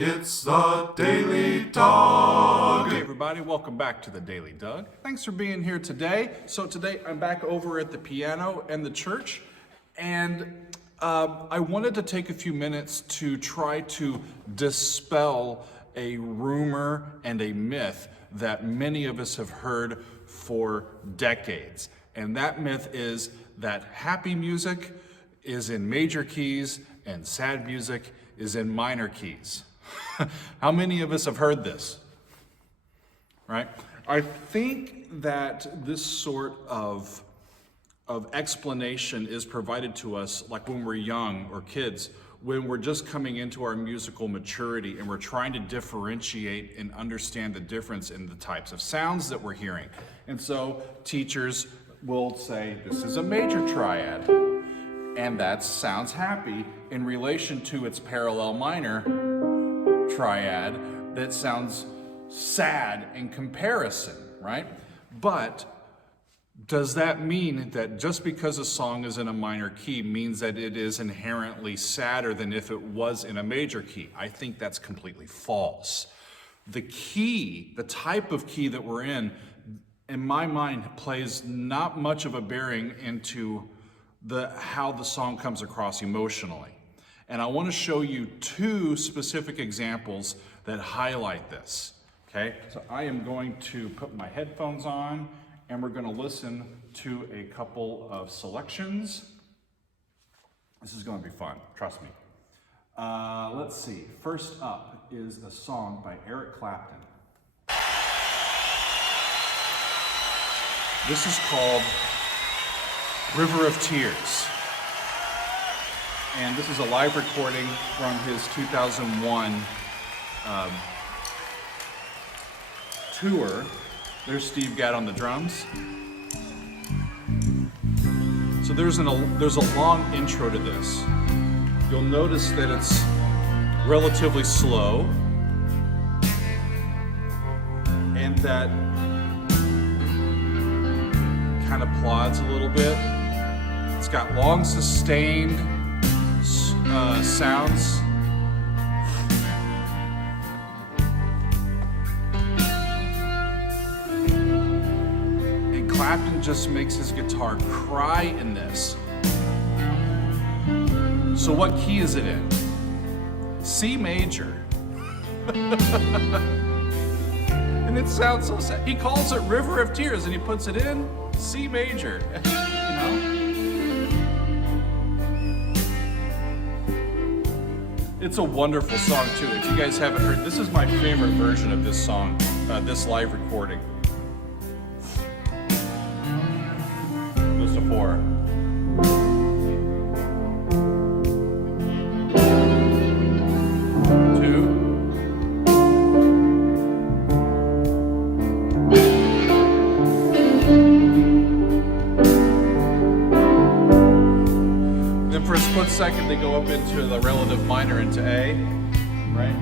It's the Daily Dog. Hey everybody, welcome back to the Daily Doug. Thanks for being here today. So today I'm back over at the piano and the church, and I wanted to take a few minutes to try to dispel a rumor and a myth that many of us have heard for decades. And that myth is that happy music is in major keys and sad music is in minor keys. How many of us have heard this? Right? I think that this sort of explanation is provided to us like when we're young or kids, when we're just coming into our musical maturity and we're trying to differentiate and understand the difference in the types of sounds that we're hearing. And so teachers will say, this is a major triad, and that sounds happy in relation to its parallel minor triad that sounds sad in comparison, right? But does that mean that just because a song is in a minor key means that it is inherently sadder than if it was in a major key? I think that's completely false. The key, the type of key that we're in my mind, plays not much of a bearing into how the song comes across emotionally. And I want to show you two specific examples that highlight this, okay? So I am going to put my headphones on and we're going to listen to a couple of selections. This is going to be fun, trust me. Let's see, first up is a song by Eric Clapton. This is called River of Tears. And this is a live recording from his 2001 tour. There's Steve Gadd on the drums. So there's a long intro to this. You'll notice that it's relatively slow and that kind of plods a little bit. It's got long sustained sounds. And Clapton just makes his guitar cry in this. So what key is it in? C major. And it sounds so sad. He calls it River of Tears and he puts it in C major. You know? It's a wonderful song too. If you guys haven't heard, this is my favorite version of this song, this live recording. Goes to 4. For a split second, they go up into the relative minor into A, right?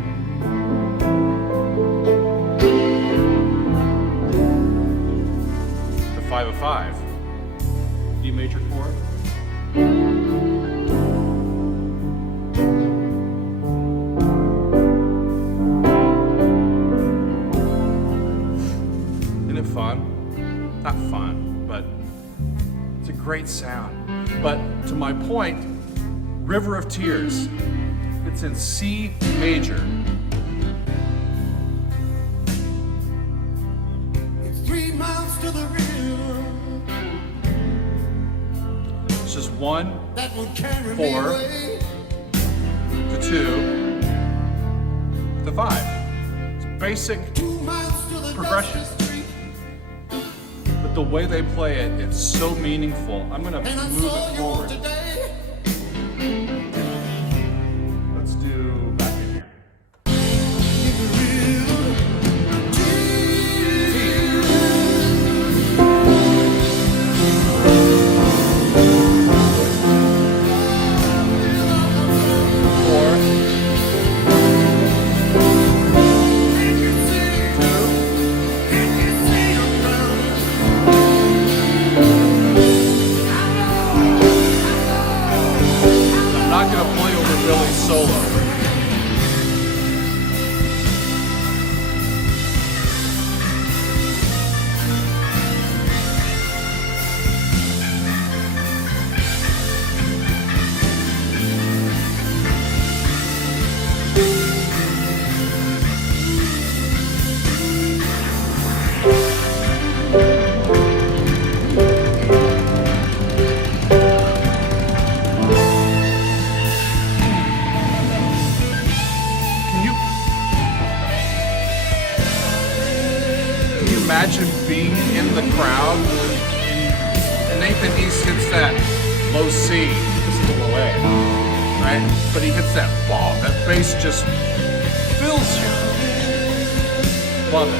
The 5 of 5, D major chord. Isn't it fun? Not fun, but it's a great sound. But to my point, River of Tears, it's in C major. It's 3 miles to the river. It's just 1, That will carry 4 me away. to 2 to 5. It's basic 2 miles to the progression. dusty street. But the way they play it, it's so meaningful. I'm gonna And I move saw it you forward. today. Let's do back in here. In the river. imagine being in the crowd and Nathan East hits that low C, just a little A, right? But he hits that bomb. That bass just fills you. Love it.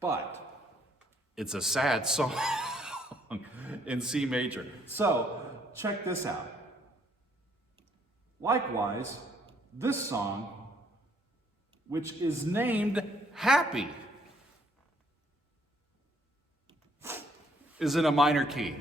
But it's a sad song in C major. So check this out. Likewise, this song, which is named Happy, is in a minor key.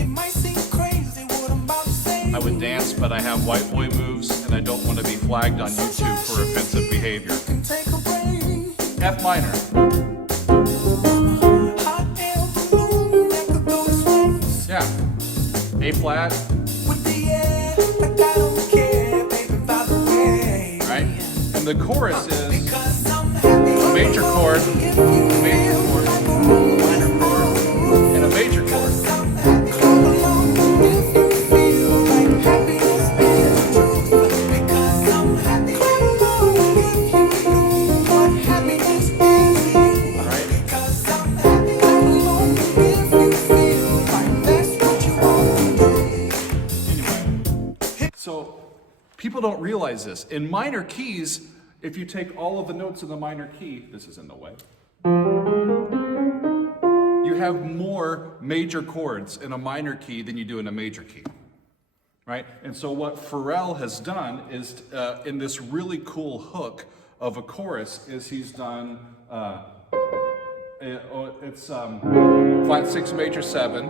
It might seem crazy what I'm about to say. I would dance, but I have white boy moves, and I don't want to be flagged on YouTube for offensive behavior. Can take a break. F minor. Hot air balloon that could go to space. Yeah. A flat, With the air, like I don't care, baby, by the way. right? And the chorus is Because I'm happy. a major chord, a major chord, a minor chord, and a major chord. I'm happy. Come along if you feel like happiness is the truth. Because I'm happy. Come along if you know what happiness is to you. Right? Because I'm happy. Come along if you feel like that's what you want to do. Anyway, so people don't realize this. In minor keys, if you take all of the notes in the minor key, this is in the way, you have more major chords in a minor key than you do in a major key, right? And so what Pharrell has done is, in this really cool hook of a chorus, is he's done, it's flat 6 major 7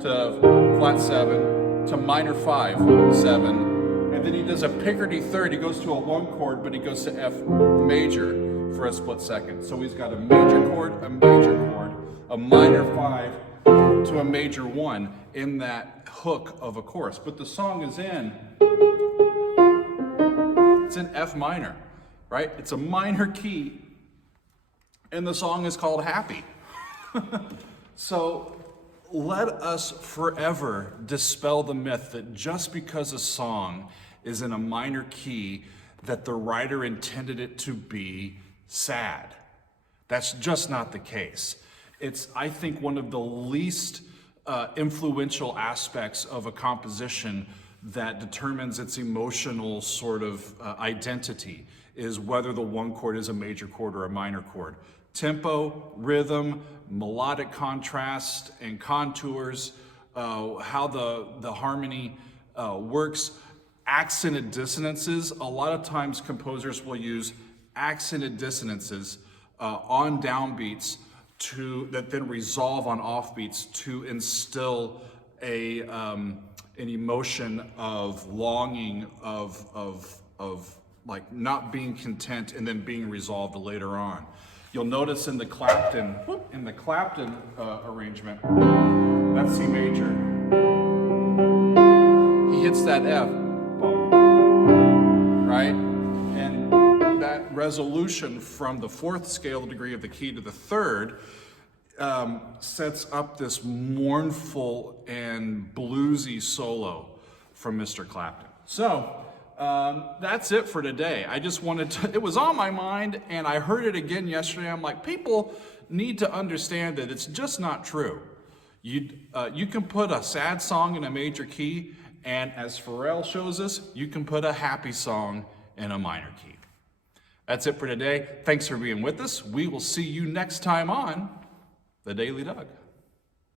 to flat 7 to minor 5, 7, and then he does a Picardy third. He goes to a 1 chord, but he goes to F major for a split second. So he's got a major chord, a major chord, a minor 5 to a major 1 in that hook of a chorus. But the song is it's in F minor, right? It's a minor key, and the song is called Happy. So let us forever dispel the myth that just because a song is in a minor key, that the writer intended it to be sad. That's just not the case. It's, I think, one of the least influential aspects of a composition that determines its emotional sort of identity is whether the 1 chord is a major chord or a minor chord. Tempo, rhythm, melodic contrast and contours, how the harmony works, accented dissonances. A lot of times composers will use accented dissonances on downbeats that then resolve on offbeats to instill an emotion of longing, of like not being content and then being resolved later on. You'll notice in the Clapton arrangement, that's C major. He hits that F, right? And that resolution from the 4th scale degree of the key to the 3rd sets up this mournful and bluesy solo from Mr. Clapton. So that's it for today. I just wanted to, it was on my mind and I heard it again yesterday. I'm like, people need to understand that it's just not true. You can put a sad song in a major key, and as Pharrell shows us, you can put a happy song in a minor key. That's it for today. Thanks for being with us. We will see you next time on The Daily Doug.